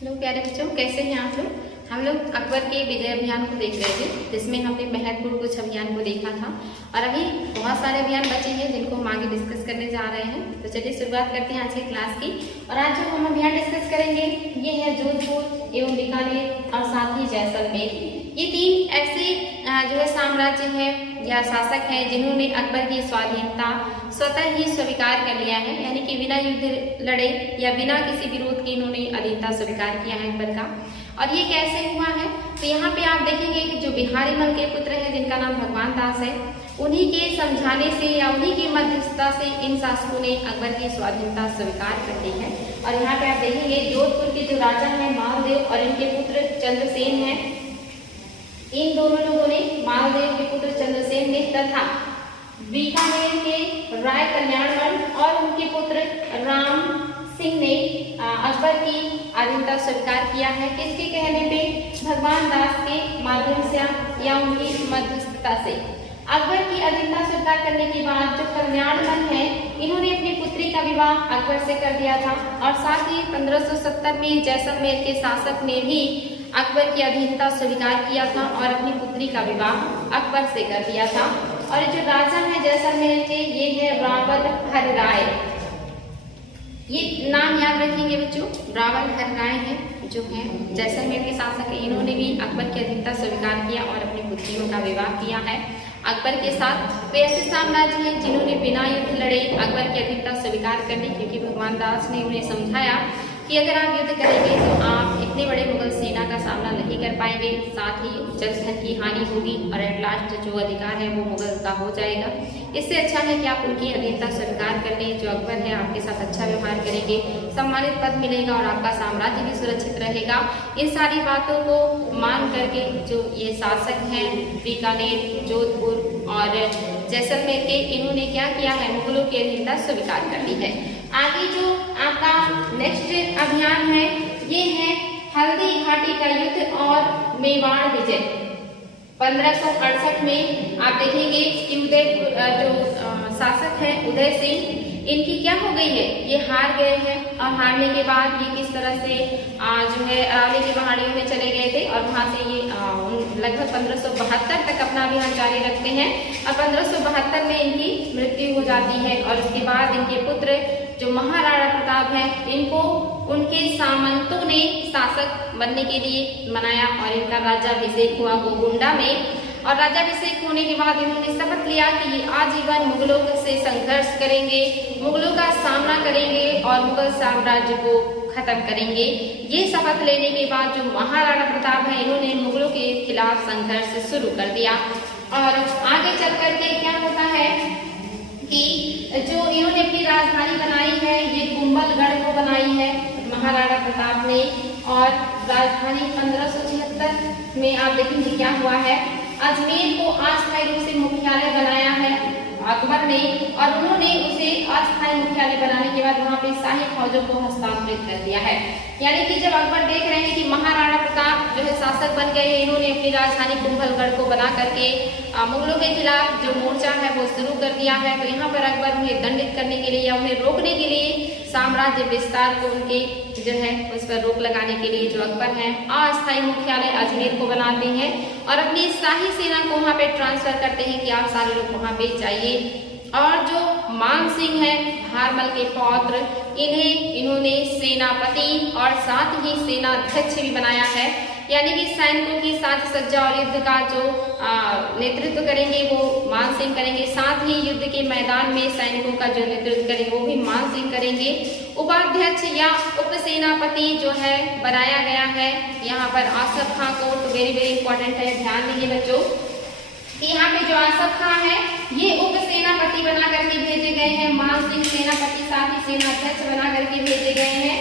Hello प्यारे बच्चों, कैसे हैं आप लोग। हम लोग अकबर के विजय अभियान को देख रहे थे, जिसमें हमने महत्वपूर्ण कुछ अभियान को देखा था और अभी बहुत सारे अभियान बचे हैं जिनको हम आगे डिस्कस करने जा रहे हैं। तो चलिए शुरुआत करते हैं आज की क्लास की। और आज जो हम अभियान डिस्कस करेंगे ये है जोधपुर एवं बीकानेर और साथ ही जैसलमेर। ये तीन ऐसे जो है साम्राज्य है या शासक है जिन्होंने अकबर की स्वाधीनता स्वतः ही स्वीकार कर लिया है, यानी कि बिना युद्ध लड़े या बिना किसी विरोध के इन्होंने अधीनता स्वीकार किया है अकबर का। और ये कैसे हुआ है, तो यहाँ पे आप देखेंगे कि जो बिहारी मल के पुत्र हैं जिनका नाम भगवान दास है, उन्हीं के समझाने से या उन्हीं की मध्यस्थता से इन शासकों ने अकबर की स्वाधीनता स्वीकार कर ली है। और यहाँ पे आप देखेंगे जोधपुर के जो राजा है मालदेव और इनके पुत्र चंद्रसेन है, इन दोनों लोगों ने, मालदेव के पुत्र चंद्रसेन ने तथा बीकानेर के राय कल्याणमल और उनके पुत्र राम सिंह ने अकबर की अधीनता स्वीकार किया है। किसके कहने पे? भगवान दास के माध्यम से या उनकी मध्यस्थता से। अकबर की अधीनता स्वीकार करने के बाद जो कल्याणमल है, इन्होंने अपनी पुत्री का विवाह अकबर से कर दिया था और साथ ही 1570 में जैसलमेर के शासक ने भी अकबर की अधीनता स्वीकार किया था और अपनी पुत्री का विवाह अकबर से कर दिया था। और जो राजा है जैसलमेर के, ये है रावल हर राय। ये नाम याद रखेंगे बच्चों, रावल हर राय है जो है जैसलमेर के शासक है। इन्होंने भी अकबर की अधीनता स्वीकार किया और अपनी पुत्रियों का विवाह किया है अकबर के साथ। तो ऐसे साम्राज्य हैं जिन्होंने बिना युद्ध लड़े अकबर की अधीनता स्वीकार कर ली, क्योंकि भगवान दास ने उन्हें समझाया कि अगर आप युद्ध करेंगे तो आप इतने बड़े मुगल सेना का सामना नहीं कर पाएंगे, साथ ही जनधन की हानि होगी और एट लास्ट जो अधिकार है वो मुगल का हो जाएगा। इससे अच्छा है कि आप उनकी अधीनता स्वीकार कर लें। जो अकबर है आपके साथ अच्छा व्यवहार करेंगे, सम्मानित पद मिलेगा और आपका साम्राज्य भी सुरक्षित रहेगा। इन सारी बातों को मान करके जो ये शासक हैं बीकानेर, जोधपुर और जैसलमेर के, इन्होंने क्या किया है, मुगलों की अधीनता स्वीकार कर ली है। आगे जो आपका नेक्स्ट अभियान है ये है हल्दी घाटी का युद्ध और मेवाड़ विजय। 1568 में आप देखेंगे कि उदयपुर जो शासक है उदय सिंह, इनकी क्या हो गई है, ये हार गए हैं। और हारने के बाद ये किस तरह से जो है अरावली की पहाड़ियों में चले गए थे और वहां से ये लगभग 1572 तक अपना अभियान जारी रखते हैं और 1572 में इनकी मृत्यु हो जाती है। और उसके बाद इनके पुत्र जो महाराणा प्रताप है, इनको उनके सामंतों ने शासक बनने के लिए मनाया और इनका राज्याभिषेक हुआ गोगुंडा में। और राज्याभिषेक होने के बाद इन्होंने शपथ लिया कि ये आजीवन मुगलों से संघर्ष करेंगे, मुगलों का सामना करेंगे और मुगल साम्राज्य को खत्म करेंगे। ये शपथ लेने के बाद जो महाराणा प्रताप है, इन्होंने मुगलों के खिलाफ संघर्ष शुरू कर दिया। और आगे चल करके क्या होता है कि जो इन्होंने अपनी राजधानी बनाई है, ये कुंभलगढ़ को बनाई है महाराणा प्रताप ने। और राजधानी 1576 में आप देखेंगे क्या हुआ है, अजमेर को अस्थायी रूप से मुख्यालय बनाया है अकबर ने। और उन्होंने उसे अस्थायी मुख्यालय बनाने के बाद वहां पे शाही फौजों को हस्तांतरित कर दिया है। यानी कि जब अकबर देख रहे हैं कि महाराणा प्रताप जो है शासक बन गए, इन्होंने अपनी राजधानी कुंभलगढ़ को बना करके मुगलों के खिलाफ जो मोर्चा है वो शुरू कर दिया है, तो यहाँ पर अकबर उन्हें दंडित करने के लिए या उन्हें रोकने के लिए साम्राज्य विस्तार को उनके जो है उस पर रोक लगाने के लिए जो अकबर हैं अस्थायी मुख्यालय अजमेर को बनाते हैं और अपनी शाही सेना को वहाँ पे ट्रांसफर करते हैं कि आप सारे लोग वहाँ पे जाइए। और जो मान सिंह है हारमल के पौत्र, इन्होंने सेनापति और साथ ही सेनाध्यक्ष भी बनाया है, यानी कि सैनिकों की साज सज्जा और युद्ध का जो नेतृत्व करेंगे वो मान सिंह करेंगे। साथ ही युद्ध के मैदान में सैनिकों का जो नेतृत्व करेंगे वो भी मान सिंह करेंगे। उपाध्यक्ष या उपसेनापति जो है बनाया गया है यहाँ पर आसफ खां को। तो वेरी वेरी इंपॉर्टेंट है, ध्यान दीजिए बच्चों कि यहाँ पे जो आसफ खां है ये उपसेनापति बना करके भेजे गए हैं, मान सिंह सेनापति साथ ही सेनाध्यक्ष बना करके भेजे गए हैं।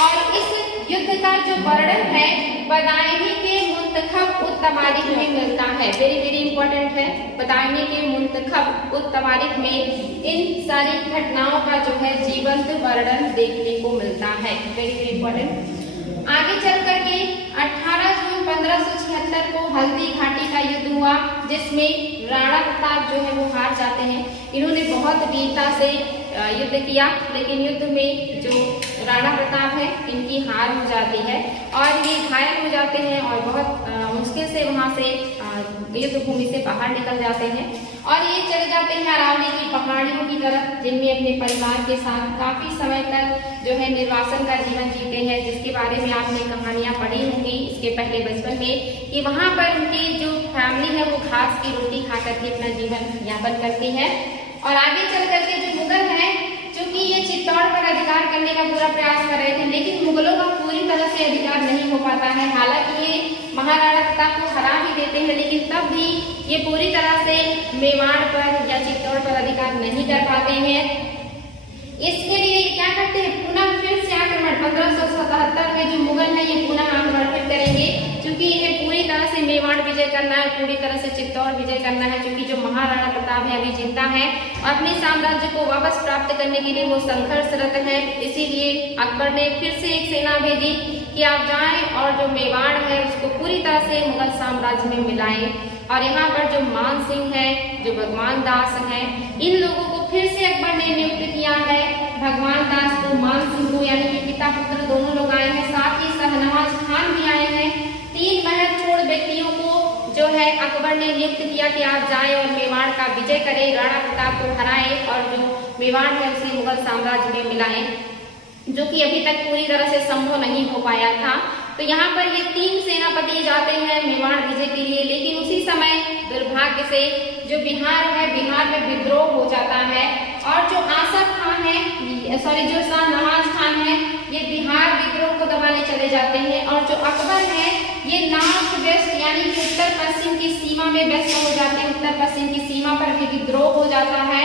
और इस युद्ध का जो वर्णन है बदायूं के मुंतखब उत तवारीख में मिलता है। वेरी वेरी इंपॉर्टेंट है, बदायूं के मुंतखब उत तवारीख में इन सारी घटनाओं का जो है जीवंत वर्णन देखने को मिलता है। Very very important. आगे चल करके 18 जून 1576 को हल्दी घाटी का युद्ध हुआ, जिसमें राणा प्रताप जो है वो हार जाते हैं। इन्होंने बहुत वीरता से युद्ध किया, लेकिन युद्ध में जो राणा प्रताप है इनकी हार हो जाती है और ये घायल हो जाते हैं और बहुत मुश्किल से वहां से युद्ध भूमि से बाहर निकल जाते हैं और ये चले जाते हैं अरावली की पहाड़ियों की तरफ, जिनमें अपने परिवार के साथ काफी समय तक जो है निर्वासन का जीवन जीते हैं, जिसके बारे में आपने कहानियां पढ़ी होंगी इसके पहले बचपन में कि वहां पर उनकी जो फैमिली है वो घास की रोटी खा करके अपना जीवन यापन करती है। और आगे चल करके जो मुगल है, चूंकि ये चित्तौड़ पर अधिकार करने का पूरा प्रयास कर रहे थे, लेकिन मुगलों का पूरी तरह से अधिकार नहीं हो पाता है। हालांकि ये महाराणा प्रताप को हरा भी देते हैं, लेकिन तब भी ये पूरी तरह से मेवाड़ पर या चित्तौड़ पर अधिकार नहीं कर पाते हैं। इसके लिए क्या करते हैं, पुनः फिर से आक्रमण 1577 में जो मुगल है ये पुनः आक्रमण फिर करेंगे, क्योंकि इन्हें पूरी तरह से मेवाड़ विजय करना है, पूरी तरह से चित्तौड़ विजय करना है, क्योंकि जो महाराणा प्रताप है अभी जिंदा है और अपने साम्राज्य को वापस प्राप्त करने के लिए वो संघर्षरत है। इसीलिए अकबर ने फिर से एक सेना भेजी कि आप जाएं और जो मेवाड़ है उसको पूरी तरह से मुगल साम्राज्य में मिलाएं। और यहाँ पर जो मान सिंह है, जो भगवान दास है, इन लोगों को फिर से अकबर ने नियुक्त किया है। भगवान दास को, मान सिंह को, यानी कि पिता पुत्र दोनों लोग आए हैं, साथ ही शाहनवाज खान भी आए हैं। 3 महत्वपूर्ण व्यक्तियों को जो है अकबर ने नियुक्त किया कि आप जाएं और मेवाड़ का विजय करें, राणा प्रताप को हराएं और जो मेवाड़ है उसे मुगल साम्राज्य में मिलाएं, जो कि अभी तक पूरी तरह से संभव नहीं हो पाया था। तो यहाँ पर ये 3 सेनापति जाते हैं मेवाड़ विजय के लिए, लेकिन उसी समय दुर्भाग्य से जो बिहार है, बिहार में विद्रोह हो जाता है और जो आसफ खान है, जो शाहनवाज खान है, ये बिहार विद्रोह को दबाने चले जाते हैं। और जो अकबर है ये नॉर्थ वेस्ट यानी कि उत्तर पश्चिम की सीमा में व्यस्त हो जाते हैं, उत्तर पश्चिम की सीमा पर भी विद्रोह हो जाता है।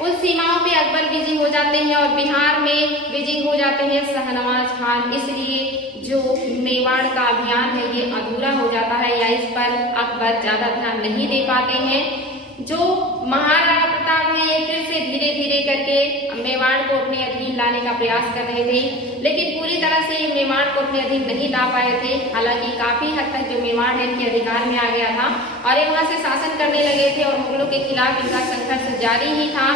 उस सीमाओं पे अकबर विजयी हो जाते हैं और बिहार में विजयी हो जाते हैं शाहनवाज खान। इसलिए जो मेवाड़ का अभियान है ये अधूरा हो जाता है या इस पर अकबर ज्यादा ध्यान नहीं दे पाते हैं। जो महाराणा प्रताप है ये फिर से धीरे धीरे करके मेवाड़ को अपने अधीन लाने का प्रयास कर रहे थे, लेकिन पूरी तरह से मेवाड़ को अपने अधीन नहीं ला पाए थे। हालांकि काफी हद तक जो मेवाड़ है इनके अधिकार में आ गया था और ये वहां से शासन करने लगे थे और मुगलों के खिलाफ इनका संघर्ष जारी ही था।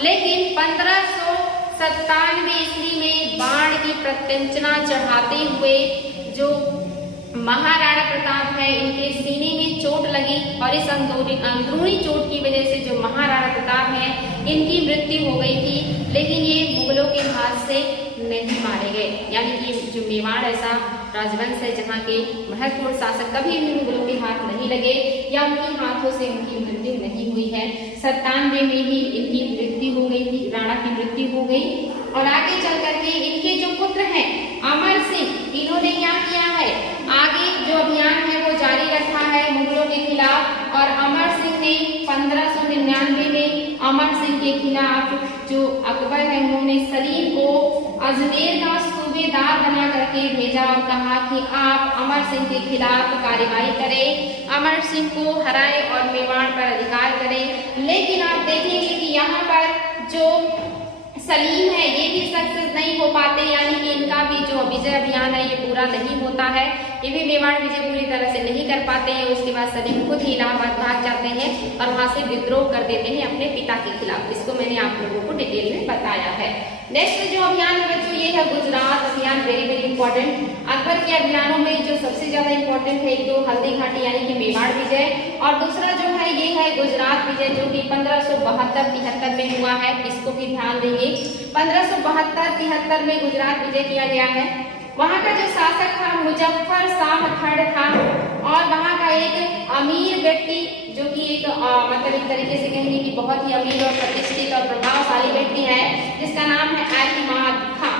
लेकिन 1597 ईस्वी में बाढ़ की प्रत्यंचना चढ़ाते हुए जो महाराणा प्रताप है इनके सीने में चोट लगी और इस अंदरूनी चोट की वजह से जो महाराणा प्रताप है इनकी मृत्यु हो गई थी, लेकिन ये मुगलों के हाथ से नहीं मारे गए। यानी कि जो मेवाड़ ऐसा राजवंश है जहाँ के महत्वपूर्ण शासक कभी भी मुगलों के हाथ नहीं लगे या उनके हाथों से उनकी मृत्यु नहीं हुई है। 97 में ही इनकी मृत्यु हो गई थी, राणा की मृत्यु हो गई। और आगे चल करके इनके जो पुत्र हैं अमर सिंह, इन्होंने क्या किया है, आगे जो अभियान है वो जारी रखा है मुगलों के खिलाफ। और अमर सिंह ने 1599 में अमर सिंह के खिलाफ जो अकबर है उन्होंने सलीम को अजमेर का सूबेदार बना करके भेजा और कहा कि आप अमर सिंह के खिलाफ कार्रवाई करें, अमर सिंह को हराएं और मेवाड़ पर अधिकार करें। लेकिन आप देखेंगे कि यहाँ पर जो सलीम है ये भी सक्सेस नहीं हो पाते, यानी कि इनका भी जो विजय अभियान है ये पूरा नहीं होता है, ये भी मेवाड़ विजय पूरी तरह से नहीं कर पाते हैं। उसके बाद सलीम खुद ही इलाहाबाद भाग जाते हैं और वहां से विद्रोह कर देते हैं अपने पिता के खिलाफ। इसको मैंने आप लोगों को डिटेल में बताया है। नेक्स्ट जो अभियान है बच्चों ये है गुजरात अभियान, वेरी वेरी इंपॉर्टेंट। अकबर के अभियानों में जो सबसे ज्यादा इंपॉर्टेंट है एक तो हल्दी घाटी यानी कि मेवाड़ विजय और दूसरा जो है ये है गुजरात विजय जो कि 1572-73 में हुआ है। इसको भी ध्यान देंगे। 1572-73 में गुजरात विजय किया गया है। वहाँ का जो शासक था मुजफ्फर शाह थर्ड था और वहाँ का एक अमीर व्यक्ति जो कि एक मतलब एक तरीके से कहेंगे कि बहुत ही अमीर और प्रतिष्ठित और प्रभावशाली व्यक्ति है जिसका नाम है एतमाद खां।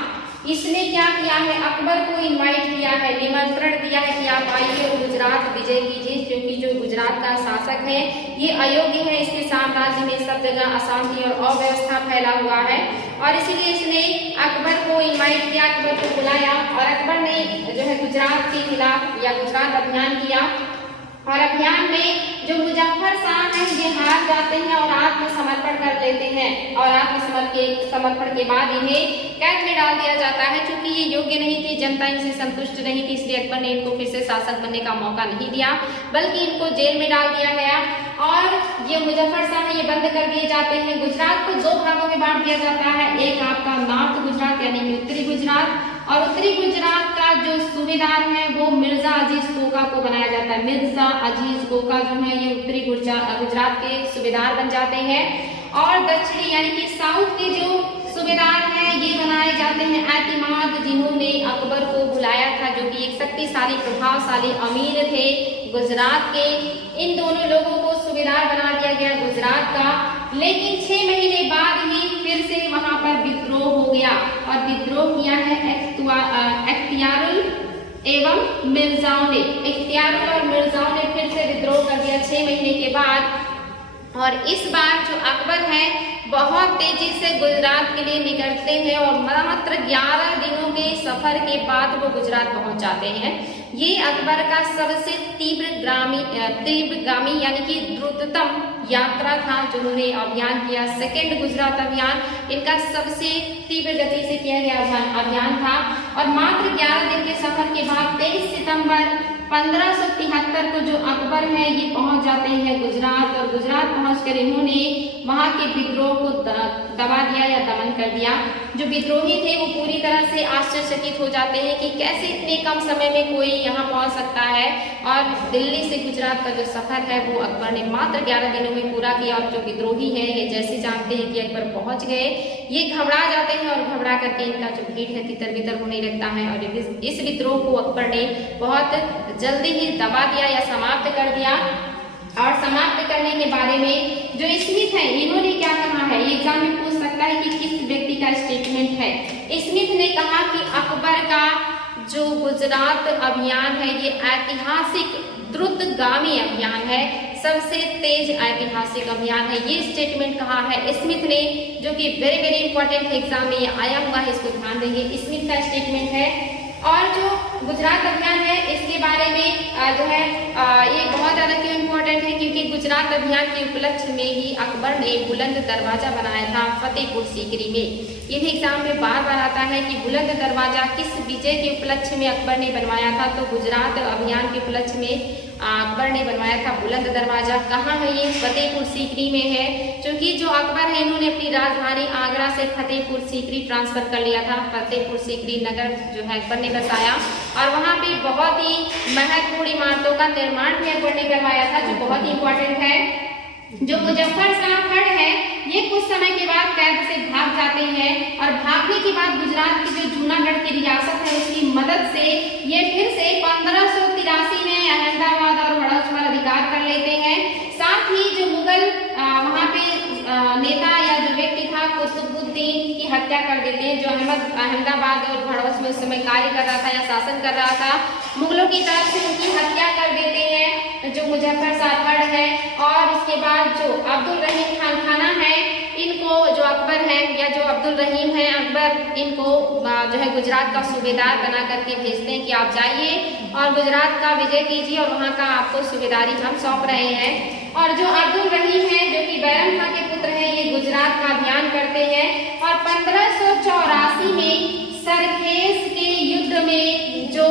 इसने क्या किया है, अकबर को इनवाइट किया है, निमंत्रण दिया है कि आप आइए और गुजरात विजय कीजिए, क्योंकि जो गुजरात का शासक है ये अयोग्य है, इसके साम्राज्य में सब जगह अशांति और अव्यवस्था फैला हुआ है। और इसीलिए इसने अकबर को इनवाइट किया, अकबर को बुलाया और अकबर ने जो है गुजरात के खिलाफ या गुजरात अभियान किया। और अभियान में जो मुजफ्फर शाह हैं ये हार जाते हैं और आत्मसमर्पण कर लेते हैं और आत्मसमर्पण के बाद इन्हें कैद में डाल दिया जाता है। क्योंकि ये योग्य नहीं थे, जनता इनसे संतुष्ट नहीं थी, इसलिए अकबर ने इनको फिर से शासक बनने का मौका नहीं दिया, बल्कि इनको जेल में डाल दिया गया। और ये मुजफ्फर शाह ये बंद कर दिए जाते हैं। गुजरात को 2 भागों में बांट दिया जाता है, एक आपका नॉर्थ गुजरात यानी कि उत्तरी गुजरात और उत्तरी गुजरात का जो सूबेदार है वो मिर्जा अजीज कोका को बनाया जाता है। मिर्जा अजीज कोका जो है ये उत्तरी गुजरात के सूबेदार बन जाते हैं। और दक्षिणी यानी कि साउथ के जो सूबेदार हैं ये बनाए जाते हैं एतिमाद, जिन्होंने अकबर को बुलाया था, जो कि एक शक्तिशाली प्रभावशाली अमीर थे गुजरात के। इन दोनों लोगों को सूबेदार बना दिया गया गुजरात का। लेकिन 6 महीने बाद ही फिर से वहां पर विद्रोह हो गया और विद्रोह किया है इख्तियारुल एवं मिर्जाओं ने। इख्तियारुल और मिर्जाओं ने फिर से विद्रोह कर दिया 6 महीने के बाद। और इस बार जो अकबर है बहुत तेजी से गुजरात के लिए निकलते हैं और मात्र 11 दिनों के सफर के बाद वो गुजरात पहुंच जाते हैं। ये अकबर का सबसे तीव्रगामी यानी कि द्रुततम यात्रा था जिन्होंने अभियान किया। सेकेंड गुजरात अभियान इनका सबसे तीव्र गति से किया गया अभियान था। और मात्र 11 दिन के सफर के बाद 23 सितंबर 1573 को जो अकबर है ये पहुंच जाते हैं गुजरात। और गुजरात पहुंचकर इन्होंने वहां के विद्रोह को दबा दिया या दमन कर दिया। जो विद्रोही थे वो पूरी तरह से आश्चर्यचकित हो जाते हैं कि कैसे इतने कम समय में कोई यहाँ पहुंच सकता है। और दिल्ली से गुजरात का जो सफर है वो अकबर ने मात्र 11 दिनों में पूरा किया। और जो विद्रोही है ये जैसे जानते हैं कि अकबर पहुंच गए ये घबरा जाते हैं और घबरा करके इनका जो भीड़ है तितर बितर होने लगता है। और इस विद्रोह को अकबर ने बहुत जल्दी ही दबा दिया या समाप्त कर दिया। और समाप्त करने के बारे में जो स्मिथ है इन्होंने क्या कहा है, ये एग्जाम में पूछ सकता है कि किस व्यक्ति का स्टेटमेंट है। स्मिथ ने कहा कि अकबर का जो गुजरात अभियान है ये ऐतिहासिक द्रुतगामी अभियान है, सबसे तेज ऐतिहासिक अभियान है। ये स्टेटमेंट कहा है स्मिथ ने, जो कि वेरी वेरी इंपॉर्टेंट एग्जाम में आया हुआ है, इसको ध्यान देंगे। स्मिथ का स्टेटमेंट है। और जो गुजरात अभियान है इसके बारे में जो है ये बहुत ज्यादा क्यों इम्पोर्टेंट है, क्योंकि गुजरात अभियान के उपलक्ष्य में ही अकबर ने बुलंद दरवाजा बनाया था फतेहपुर सीकरी में। ये भी एग्जाम में बार बार आता है कि बुलंद दरवाजा किस विजय के उपलक्ष्य में अकबर ने बनवाया था। तो गुजरात अभियान के उपलक्ष्य में अकबर ने बनवाया था बुलंद दरवाजा। कहाँ है ये? फतेहपुर सीकरी में है। क्योंकि जो अकबर है इन्होंने अपनी राजधानी आगरा से फतेहपुर सीकरी ट्रांसफर कर लिया था। फतेहपुर सीकरी नगर जो है अकबर ने बसाया और वहाँ पे बहुत ही महत्वपूर्ण इमारतों का निर्माण भी अकबर ने करवाया था, जो बहुत ही इंपॉर्टेंट है। जो मुजफ्फर शाह फड़ है ये कुछ समय के बाद कैद से भाग जाते हैं और भागने के बाद गुजरात की जो जूनागढ़ की रियासत है उसकी मदद से ये फिर से 1583 में अहमदाबाद और हड़ौच पर अधिकार कर लेते हैं। साथ ही जो मुगल वहाँ पे नेता या जो व्यक्ति था कुतुबुद्दीन की हत्या कर देते हैं, जो अहमदाबाद और हड़ौच में उस समय कार्य कर रहा था या शासन कर रहा था। मुगलों की तरफ से उनकी हत्या कर देते हैं जो मुजफ्फर शाह फड़ है। और उसके बाद जो अब्दुल रहीम खान खाना है इनको, जो अकबर है या जो अब्दुल रहीम है अकबर, इनको जो है गुजरात का सूबेदार बना करके भेजते हैं कि आप जाइए और गुजरात का विजय कीजिए और वहाँ का आपको सूबेदारी हम सौंप रहे हैं। और जो अब्दुल रहीम है जो कि बैरम खां के पुत्र हैं ये गुजरात का अभियान करते हैं। और 1584 में सरखेज के युद्ध में जो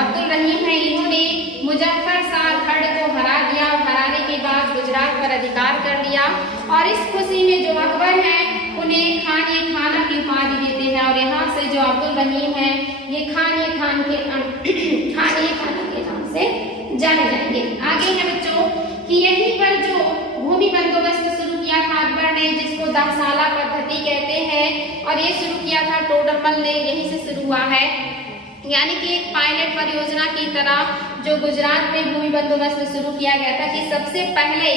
अब्दुल रहीम है इन्होंने मुजफ्फर शाह फड़ को हरा दिया। हराने के बाद गुजरात पर अधिकार कर लिया और इस खुशी में जो अकबर है उन्हें खान-ए-खाना की उपाधि देते हैं। और यहाँ से जो अब्दुल रहीम है ये खान-ए-खाना के नाम से जाने जाएंगे। आगे है बच्चों कि यहीं पर जो भूमि बंदोबस्त शुरू किया था अकबर ने, जिसको दहसाला पद्धति कहते हैं, और ये शुरू किया था टोडरमल ने, यहीं से शुरू हुआ है। यानी कि एक पायलट परियोजना की तरह जो गुजरात में भूमि बंदोबस्त शुरू किया गया था कि सबसे पहले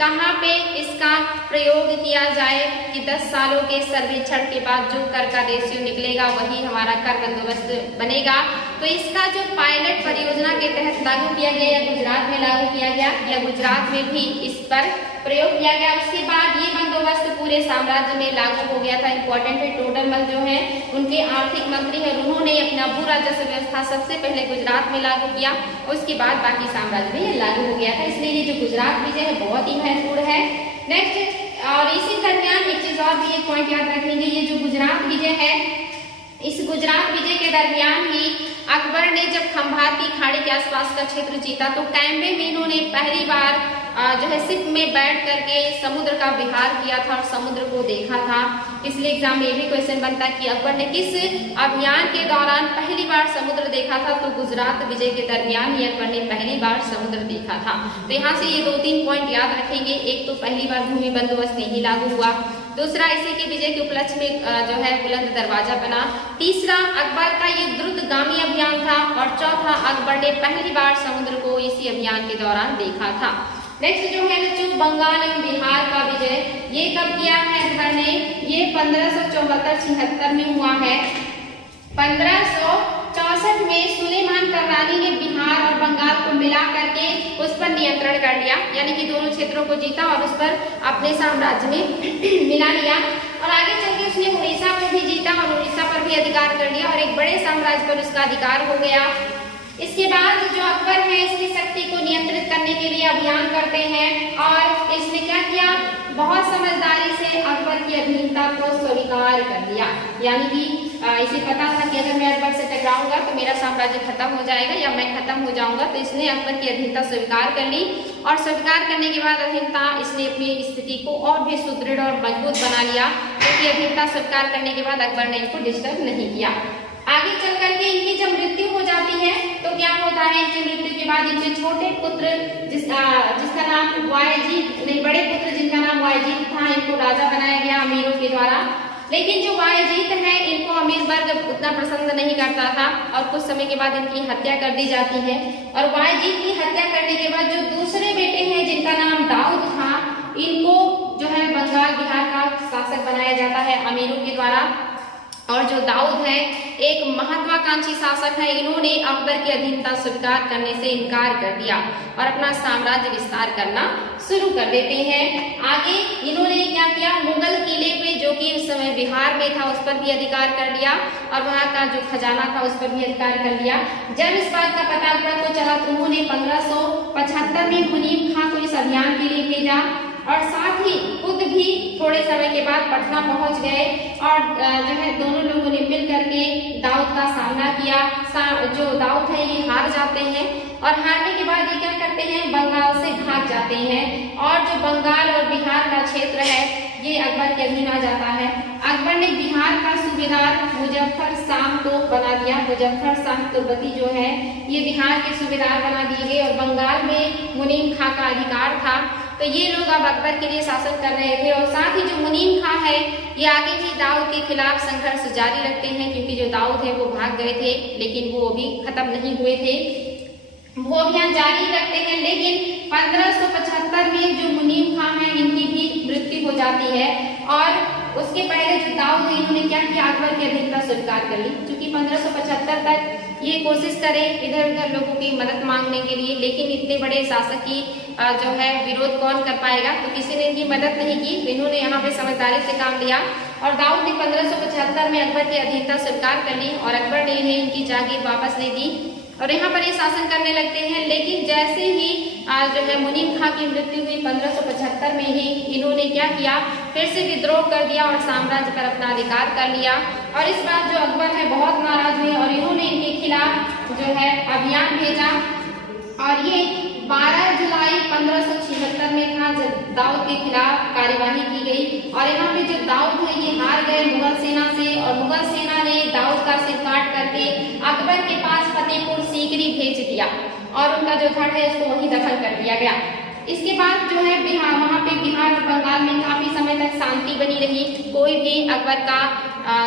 कहाँ पे इसका प्रयोग किया जाए कि 10 सालों के सर्वेक्षण के बाद जो कर का रेशियो निकलेगा वही हमारा कर बंदोबस्त बनेगा। तो इसका जो पायलट परियोजना के तहत लागू किया गया या गुजरात में लागू किया गया या गुजरात में भी इस पर प्रयोग किया गया। उसके बाद ये बंदोबस्त पूरे साम्राज्य में लागू हो गया था। इंपॉर्टेंट है, टोडरमल जो है उनके आर्थिक मंत्री है, उन्होंने अपना भू राजस्व व्यवस्था सबसे पहले गुजरात में लागू किया, उसके बाद बाकी साम्राज्य में लागू हो गया था। इसलिए ये जो गुजरात विजय है बहुत ही महत्वपूर्ण है। नेक्स्ट, और इसी दरमियान एक चीज और भी एक पॉइंट याद रखेंगे, ये जो गुजरात विजय है इस गुजरात विजय के दरमियान ही अकबर ने जब खंभात की खाड़ी के आसपास का क्षेत्र जीता तो कैम्बे में इन्होंने पहली बार जो है शिप में बैठ करके समुद्र का विहार किया था और समुद्र को देखा था। इसलिए एग्जाम में भी क्वेश्चन बनता है कि अकबर ने किस अभियान के दौरान पहली बार समुद्र देखा था, तो गुजरात विजय के दरमियान ही अकबर ने पहली बार समुद्र देखा था। तो यहाँ से ये 2-3 पॉइंट याद रखेंगे। एक तो पहली बार भूमि बंदोबस्त नहीं लागू हुआ, दूसरा इसी के विजय के उपलक्ष्य में जो है बुलंद दरवाजा बना, तीसरा अकबर का ये द्रुतगामी अभियान था, और चौथा अकबर ने पहली बार समुद्र को इसी अभियान के दौरान देखा था। नेक्स्ट जो है बच्चों बंगाल एवं बिहार का विजय, ये कब किया है अकबर ने? ये 1574-76 में हुआ है। 1564 में सुलेमान कर्रानी ने बिहार और बंगाल को मिला करके उस पर नियंत्रण कर लिया, यानी कि दोनों क्षेत्रों को जीता और उस पर अपने साम्राज्य में मिला लिया। और आगे चल के उसने उड़ीसा को भी जीता और उड़ीसा पर भी अधिकार कर लिया और एक बड़े साम्राज्य पर उसका अधिकार हो गया। इसके बाद जो अकबर है इसकी शक्ति को नियंत्रित करने के लिए अभियान करते हैं और इसने क्या किया? बहुत समझदारी से अकबर की अधीनता को स्वीकार कर लिया, यानी कि इसे पता था कि अगर मैं अकबर से टकराऊंगा तो मेरा साम्राज्य खत्म हो जाएगा या मैं खत्म हो जाऊंगा। तो इसने अकबर की अधीनता स्वीकार कर ली और स्वीकार करने के बाद अधीनता इसने अपनी स्थिति को और भी सुदृढ़ और मजबूत बना लिया, क्योंकि अधीनता स्वीकार करने के बाद अकबर ने इनको डिस्टर्ब नहीं किया। आगे चल करके इनकी जब मृत्यु हो जाती है तो क्या होता है? इनकी मृत्यु के बाद इनके छोटे पुत्र जिसका नाम वायजीत नहीं, बड़े पुत्र जिनका नाम वायजीत था, इनको राजा बनाया गया अमीरों के द्वारा। लेकिन जो वायजीत है इनको अमीर वर्ग उतना पसंद नहीं करता था और कुछ समय के बाद इनकी हत्या कर दी जाती है। और वायजीत की हत्या करने के बाद जो दूसरे बेटे हैं जिनका नाम दाऊद था, इनको जो है बंगाल बिहार का शासक बनाया जाता है अमीरों के द्वारा। और जो दाऊद है एक महत्वाकांक्षी शासक है, इन्होंने अकबर की अधीनता स्वीकार करने से इनकार कर दिया और अपना साम्राज्य विस्तार करना शुरू कर देते हैं। आगे इन्होंने क्या किया? मुगल किले पे जो कि उस समय बिहार में था उस पर भी अधिकार कर लिया और वहां का जो खजाना था उस पर भी अधिकार कर लिया। जब इस बात का पता अकबर को चला तो उन्होंने 1575 में मुनीम खां को इस अभियान के लिए भेजा और साथ ही खुद भी थोड़े समय के बाद पटना पहुंच गए और जो है दोनों लोगों ने मिल करके दाऊद का सामना किया। जो दाऊद है ये हार जाते हैं और हारने के बाद ये क्या करते हैं? बंगाल से भाग जाते हैं और जो बंगाल और बिहार का क्षेत्र है ये अकबर के अधीन आ जाता है। अकबर ने बिहार का सूबेदार मुजफ्फर शाह को बना दिया। मुजफ्फर शाह तुर्बती जो है ये बिहार के सूबेदार बना दिए गए और बंगाल में मुनीम खां का अधिकार था। तो ये लोग अब अकबर के लिए शासन कर रहे थे और साथ ही जो मुनीम खां है ये आगे भी दाऊद के खिलाफ संघर्ष जारी रखते हैं, क्योंकि जो दाऊद है वो भाग गए थे लेकिन वो अभी खत्म नहीं हुए थे, वो अभियान जारी रखते हैं। लेकिन 1575 में जो मुनीम खां है इनकी भी मृत्यु हो जाती है और उसके पहले जो दाऊद है इन्होंने क्या किया? अकबर की अधीनता स्वीकार कर ली। क्योंकि 1575 तक ये कोशिश करे इधर उधर लोगों की मदद मांगने के लिए, लेकिन इतने बड़े शासक की जो है विरोध कौन कर पाएगा, तो किसी ने इनकी मदद नहीं की। तो इन्होंने यहाँ पे समझदारी से काम लिया और दाऊद ने 1575 में अकबर की अधीनता स्वीकार कर ली और अकबर ने इन्हें इनकी जागीर वापस ले दी और यहाँ पर ये शासन करने लगते हैं। लेकिन जैसे ही जो है मुनीम खां की मृत्यु हुई 1575 में ही इन्होंने क्या किया? फिर से विद्रोह कर दिया और साम्राज्य पर अपना अधिकार कर लिया। और इस बात जो अकबर है बहुत नाराज हुए और इन्होंने इनके खिलाफ जो है अभियान भेजा और ये 12 जुलाई 1576 में था जब दाऊद के खिलाफ कार्यवाही की गई और यहाँ पे जो दाऊद है ये हार गए मुगल सेना से और मुगल सेना ने दाऊद का सिर काट करके अकबर के पास फतेहपुर सीकरी भेज दिया और उनका जो धड़ है उसको वहीं दफन कर दिया गया। इसके बाद जो है बिहार वहाँ पे बिहार और बंगाल में काफी समय तक शांति बनी रही। कोई भी अकबर का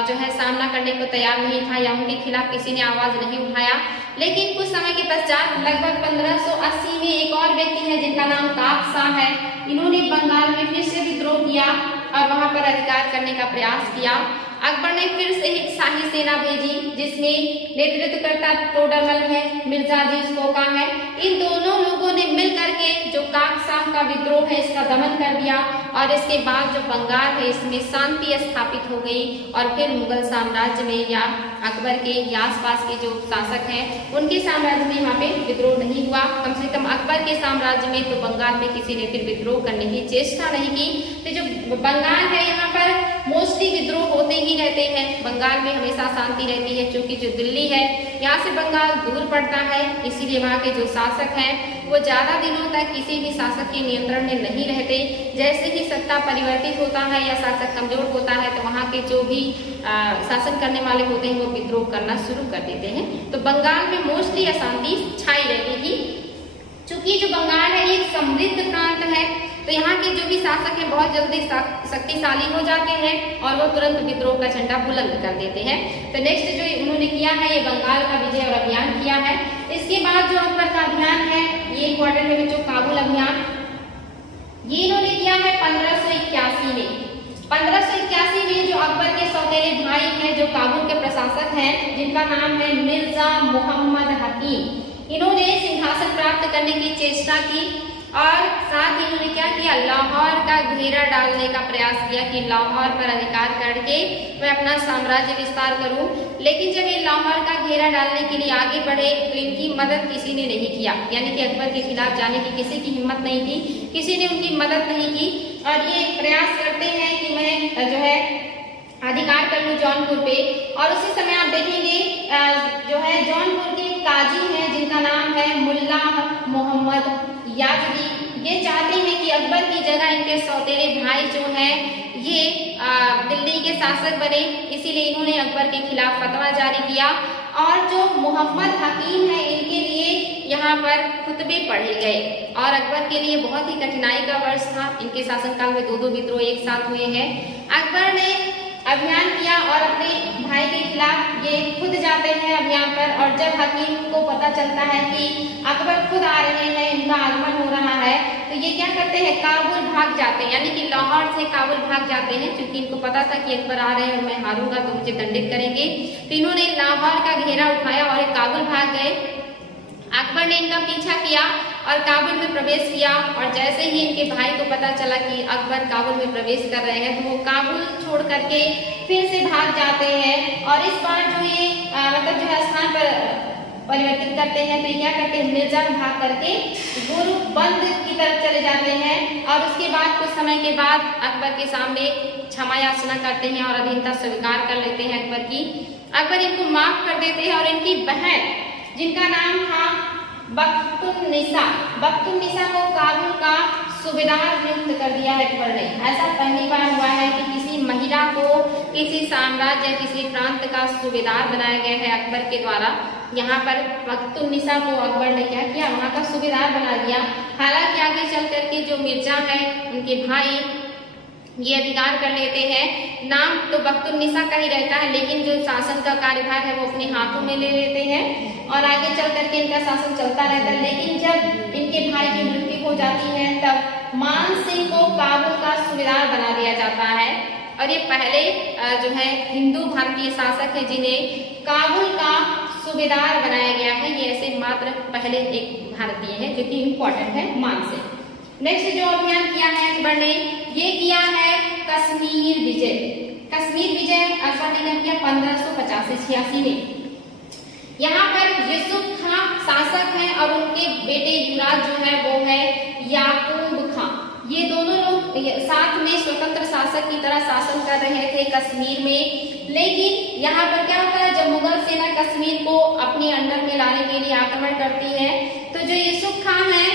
जो है सामना करने को तैयार नहीं था या उनके खिलाफ किसी ने आवाज नहीं उठाया। लेकिन कुछ समय के पश्चात लगभग 1580 में एक और व्यक्ति है जिनका नाम काफ शाह है। इन्होंने बंगाल में फिर से विद्रोह किया और वहां पर अधिकार करने का प्रयास किया। अकबर ने फिर से एक शाही सेना भेजी जिसमें नेतृत्वकर्ता टोडरमल है, मिर्जा अजीज कोका है। इन दोनों लोगों ने मिलकर के जो काफ शाह का विद्रोह है इसका दमन कर दिया और इसके बाद जो बंगाल है इसमें शांति स्थापित हो गई और फिर मुगल साम्राज्य में या अकबर के या आसपास के जो शासक हैं उनके साम्राज्य में यहाँ पे विद्रोह नहीं हुआ। कम से कम अकबर के साम्राज्य में तो बंगाल में किसी ने फिर विद्रोह करने की चेष्टा नहीं की। तो जो बंगाल है यहाँ पर मोस्टली विद्रोह होते ही रहते हैं। बंगाल में हमेशा शांति रहती है, क्योंकि जो दिल्ली है यहाँ से बंगाल दूर पड़ता है, इसीलिए वहाँ के जो शासक हैं वो ज्यादा दिनों तक किसी भी शासक के नियंत्रण में नहीं रहते। जैसे ही सत्ता परिवर्तित होता है या शासक कमजोर होता है तो वहाँ के जो भी शासन करने वाले होते हैं वो विद्रोह करना शुरू कर देते हैं। तो बंगाल में मोस्टली अशांति छाई रहती थी। चूंकि जो बंगाल है ये एक समृद्ध प्रांत है, तो यहाँ के जो भी शासक हैं बहुत जल्दी शक्तिशाली हो जाते हैं और वो तुरंत विद्रोह का झंडा बुलंद कर देते हैं। तो नेक्स्ट जो उन्होंने किया है ये बंगाल का विजय और अभियान किया है। इसके बाद जो अकबर का अभियान है ये इम्पोर्टेंट है बच्चों, काबुल अभियान। ये इन्होंने किया है 1581 में। 1581 में जो अकबर के सौतेले भाई हैं जो काबुल के प्रशासक हैं जिनका नाम है मिर्जा मोहम्मद हकीम, इन्होंने सिंहासन प्राप्त करने की चेष्टा की और साथ ही उन्होंने क्या किया, लाहौर का घेरा डालने का प्रयास किया कि लाहौर पर अधिकार करके मैं अपना साम्राज्य विस्तार करूं। लेकिन जब ये लाहौर का घेरा डालने के लिए आगे बढ़े तो इनकी मदद किसी ने नहीं किया, यानी कि अकबर के खिलाफ जाने की किसी की हिम्मत नहीं थी, किसी ने उनकी मदद नहीं की। और ये प्रयास करते हैं कि मैं जो है अधिकार कर लूं जौनपुर पे। और उसी समय आप देखेंगे जो है जौनपुर के काजी हैं जिनका नाम है मुल्ला मोहम्मद याजदी, ये चाहते हैं कि अकबर की जगह इनके सौतेले भाई जो हैं ये दिल्ली के शासक बने, इसीलिए इन्होंने अकबर के खिलाफ फतवा जारी किया। और जो मोहम्मद हकीम है इनके लिए यहाँ पर खुतबे पढ़े गए और अकबर के लिए बहुत ही कठिनाई का वर्ष था। इनके शासनकाल में 2 विद्रोह एक साथ हुए हैं। अकबर ने अभियान किया और अपने भाई के खिलाफ ये खुद जाते हैं अभियान पर। और जब हकीम को पता चलता है कि अकबर खुद आ रहे हैं, इनका आगमन हो रहा है, तो ये क्या करते हैं, काबुल भाग जाते हैं, यानी कि लाहौर से काबुल भाग जाते हैं, क्योंकि इनको पता था कि अकबर आ रहे हैं और मैं हारूंगा तो मुझे दंडित करेंगे। तो इन्होंने लाहौर का घेरा उठाया और काबुल भाग गए। अकबर ने इनका पीछा किया और काबुल में प्रवेश किया। और जैसे ही इनके भाई को पता चला कि अकबर काबुल में प्रवेश कर रहे हैं तो वो काबुल छोड़ करके फिर से भाग जाते हैं। और इस बार जो ये मतलब जो है स्थान पर परिवर्तित करते हैं तो ये क्या करते हैं, मिर्जा भाग करके गुरुबंद की तरफ चले जाते हैं। और उसके बाद कुछ समय के बाद अकबर के सामने क्षमा याचना करते हैं और अधीनता स्वीकार कर लेते हैं अकबर की। अकबर इनको माफ कर देते हैं और इनकी बहन जिनका नाम था बख्तुन्निसा को काबुल का सूबेदार नियुक्त कर दिया है अकबर ने। ऐसा पहली बार हुआ है कि किसी महिला को किसी साम्राज्य किसी प्रांत का सूबेदार बनाया गया है अकबर के द्वारा। यहाँ पर बख्तुन्निसा को अकबर ने क्या किया, वहाँ का सूबेदार बना दिया। हालांकि आगे चल करके जो मिर्जा है उनके भाई ये अधिकार कर लेते हैं। नाम तो बख्तुन्निसा का ही रहता है, लेकिन जो शासन का कार्यभार है वो अपने हाथों में ले लेते हैं और आगे चल करके इनका शासन चलता रहता है। लेकिन जब इनके भाई की मृत्यु हो जाती है तब मान सिंह को काबुल का सूबेदार बना दिया जाता है। और ये पहले जो है हिंदू भारतीय शासक है जिन्हें काबुल का सूबेदार बनाया गया है। ये ऐसे मात्र पहले एक भारतीय है जो कि इम्पोर्टेंट है मान सिंह। नेक्स्ट जो अभियान किया है अकबर ने ये किया है कश्मीर विजय। कश्मीर विजय अकबर ने क्या किया 1585-86 में। यहाँ पर यूसुफ खां शासक हैं और उनके बेटे युवराज जो है वो है याकूब खां। ये दोनों लोग साथ में स्वतंत्र शासक की तरह शासन कर रहे थे कश्मीर में। लेकिन यहाँ पर क्या होता है, जब मुगल सेना कश्मीर को अपने अंडर में लाने के लिए आक्रमण करती है तो जो यूसुफ खां है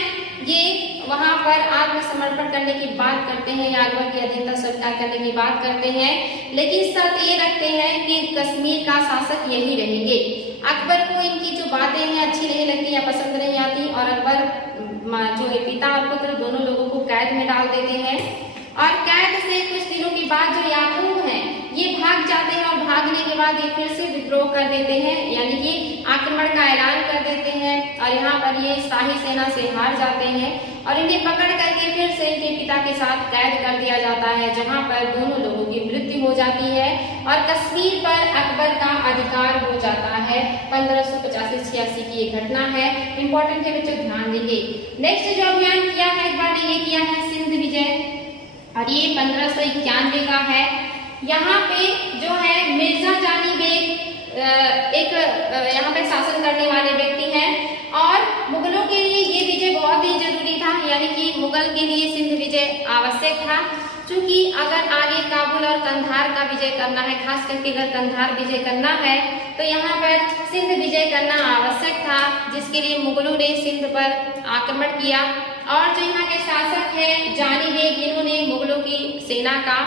ये वहां पर आत्मसमर्पण करने की बात करते हैं या अकबर की अधीनता स्वीकार करने की बात करते हैं। लेकिन शर्त ये रखते हैं कि कश्मीर का शासक यही रहेंगे। अकबर को इनकी जो बातें हैं अच्छी नहीं लगती या पसंद नहीं आती और अकबर जो है पिता और पुत्र दोनों लोगों को कैद में डाल देते हैं। और कैद से कुछ दिनों के बाद जो याकूब हैं ये भाग जाते हैं और भागने के बाद ये फिर से विद्रोह कर देते हैं, यानी कि आक्रमण का ऐलान कर देते हैं। और यहाँ पर ये शाही सेना से हार जाते हैं और इन्हें पकड़ करके फिर से इनके पिता के साथ कैद कर दिया जाता है, जहाँ पर दोनों लोगों की मृत्यु हो जाती है और कश्मीर पर अकबर का अधिकार हो जाता है। 1585-86 की ये घटना है, इंपॉर्टेंट है बच्चों, ध्यान देंगे। नेक्स्ट जो अभियान किया है अकबर ने ये किया है सिंध विजय और ये 1591 का है। यहाँ पे जो है मिर्जा जानी बेग एक यहाँ पे शासन करने वाले व्यक्ति हैं और मुगलों के लिए ये विजय बहुत ही जरूरी था, यानी कि मुगल के लिए सिंध विजय आवश्यक था। चूंकि अगर आगे काबुल और कंधार का विजय करना है, खास करके अगर कंधार विजय करना है तो यहाँ पर सिंध विजय करना आवश्यक था, जिसके लिए मुगलों ने सिंध पर आक्रमण किया। और जो यहाँ के शासक है जानी बेग, इन्होंने मुगलों की सेना का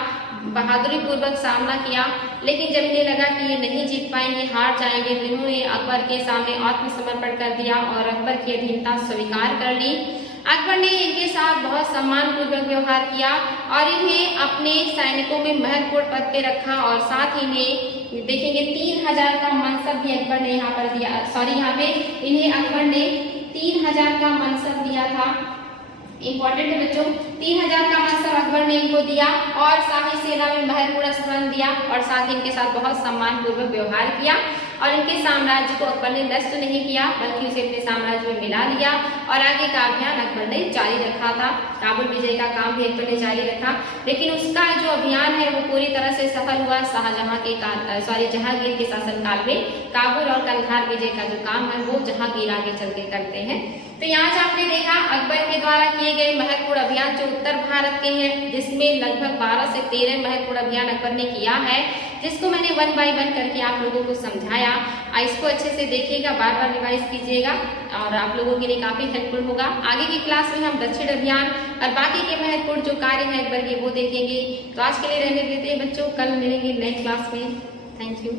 बहादुरी पूर्वक सामना किया, लेकिन जब इन्हें लगा कि ये नहीं जीत पाएंगे, हार जाएंगे, तो इन्होंने अकबर के सामने आत्मसमर्पण कर दिया और अकबर की अधीनता स्वीकार कर ली। अकबर ने इनके साथ बहुत सम्मान पूर्वक व्यवहार किया और इन्हें अपने सैनिकों में महत्वपूर्ण पद पे रखा और साथ ही में देखेंगे 3000 का मनसब भी अकबर ने यहाँ पर दिया। यहाँ पे इन्हें अकबर ने 3000 का मनसब दिया था। इंपॉर्टेंट है बच्चों, 3000 का मनसब अकबर ने इनको दिया और शाही सेना में महत्वपूर्ण स्थान दिया और साथ ही इनके साथ बहुत सम्मान पूर्वक व्यवहार किया और इनके साम्राज्य को अकबर ने नष्ट नहीं किया, बल्कि उसे अपने साम्राज्य में मिला लिया और आगे का अभियान अकबर ने जारी रखा था। काबुल विजय का काम भी अकबर ने जारी रखा, लेकिन उसका जो अभियान है वो पूरी तरह से सफल हुआ। शाहजहां के जहांगीर के शासनकाल में काबुल और कंधार विजय का जो काम है वो जहांगीर आगे चल के करते हैं। तो यहाँ से आपने देखा अकबर के द्वारा किए गए महत्वपूर्ण अभियान जो उत्तर भारत के हैं, जिसमें लगभग 12 से 13 महत्वपूर्ण अभियान अकबर ने किया है, जिसको मैंने 1 बाय 1 करके आप लोगों को समझाया। इसको अच्छे से देखिएगा, बार बार रिवाइज कीजिएगा और आप लोगों के लिए काफी हेल्पफुल होगा। आगे की क्लास में हम दक्षिण अभियान और बाकी के महत्वपूर्ण जो कार्य है अकबर के वो देखेंगे। तो आज के लिए रहने देते हैं बच्चों, कल मिलेंगे नई क्लास में। Thank you.